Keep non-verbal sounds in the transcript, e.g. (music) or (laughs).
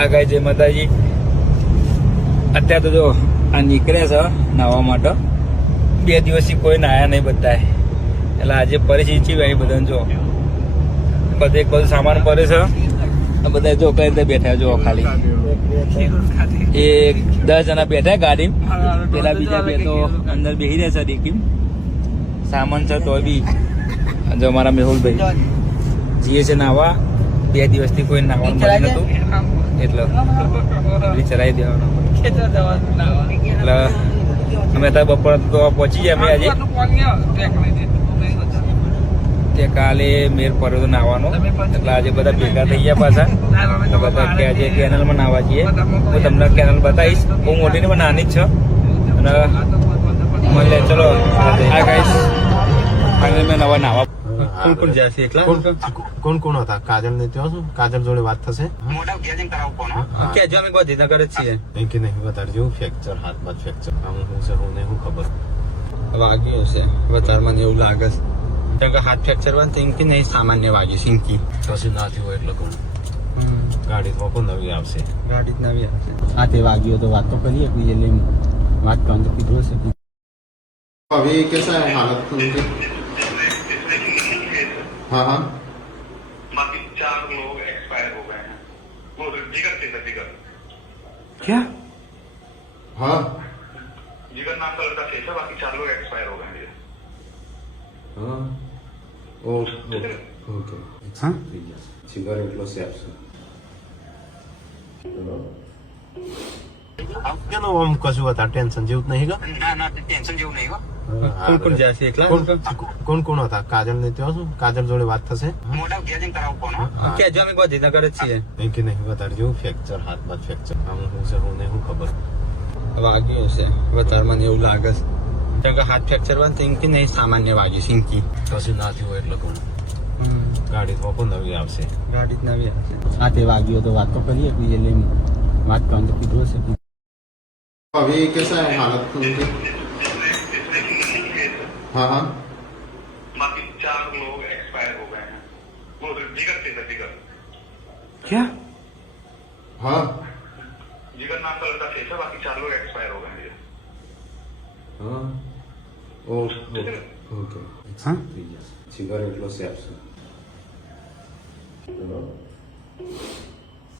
આ જે જય માતાજી. અત્યારે તો જો આ નીકળ્યા છે નાહવા માટે. બે દિવસથી કોઈ નાયા નહીં બધાય. એટલે આજે પરિસ્થિતિ છે ભાઈ બધાને જો. બધે બધું સામાન પડે છે. આ બધા જો કઈ રીતે બેઠા જો ખાલી. એ દસ જણા બેઠા ગાડી. પેલા બીજા બે તો અંદર બેસી રહ્યા છે ડીકી સામાન છે તો બી. જો મારા મેહુલભાઈ. જીએ છે નાવા બે દિવસથી કોઈ નાવાનું મળ્યું નતું એટલે ચલાવી દેવાનો. એટલે અમે ત્યાં બપોર તો પહોંચી ગયા અમે આજે. તે કાલે મેર પડ્યો નાવાનો એટલે આજે બધા ભેગા થઈ ગયા પાછા. (laughs) તો બધા કે આજે કેનલમાં નાવા જઈએ હું તમને કેનલ બતાવીશ. બહુ મોટી પણ નાની જ છે. અને મળે ચલો આ ગાઈશ ફાઇનલ મેં નવા નાવા કોણ કોણ જાય છે એકલા કોણ કોણ હતા? કાજલ ને ત્યાં શું? કાજલ જોડે વાત થશે? મોટા ગેજિંગ કરાવું કોણ કે જો અમે ગોધીનગર જ છીએ. નહીં કે નહીં બતાડજો ફ્રેક્ચર હાથમાં ફ્રેક્ચર આમ હું છે હું ને હું ખબર. વાગ્યું છે. વધારે મને એવું લાગે છે. હાથ ફ્રેક્ચર વાત એમ કે નહીં સામાન્ય વાગ્યું છે ઇંકી કશું ના થયું એટલે કહું. ગાડી તો પણ નવી આવશે. ગાડી જ નવી આવશે. આ તે વાગ્યો તો વાત તો કરીએ બીજે લઈને વાત કરવાનું કીધું હશે. હવે કેસા હાલત हाँ हाँ। बाकी चार लोग एक्सपायर हो गए हैं। वो जिगर जिगर। क्या? हाँ। जिगर नाम का लड़का शेष है बाकी चार लोग एक्सपायर हो गए हैं। हाँ। Okay okay okay. हाँ? जिगर इंట్లో सेफ्स आपल्याला कसं होता टेन्शन जेवत नाही का? ना ना टेन्शन जेवू नाही का। કોણ કોણ જ્યાં છે એકલા? કોણ કોણ હતા? કાજલ ને ત્યાં શું? કાજલ જોડે વાત થશે? મોટા કેજિંગ કરાવું કોણ કેજો અમે બધા નગર જ છીએ. નહીં કે નહીં વધારજો. ફ્રેક્ચર હાથમાં ફ્રેક્ચર આમ હું છે હું ને હું ખબર? વાગ્યું છે વધારે મને એવું લાગે છે. જગા હાથ ફ્રેક્ચર વાન કે નહીં સામાન્ય વાગ્યું સિંકી કશું ના થયું એટલે કોણ? ગાડી તો પણ નવી આવશે? ગાડી નવી આવશે. હા તે વાગ્યો તો વાત તો કરીએ કે લઈને. વાત કામ કીધું હશે. હવે કેસા હાલત हाँ हाँ। बाकी चार लोग एक्सपायर हो गए हैं। वो तो थे जिगर। क्या? हाँ। जिगर नाम का लड़का थे सर बाकी चार लोग एक्सपायर हो गए हैं। हाँ। ओके ओके हाँ। जिगर इट वाज एब्सेंट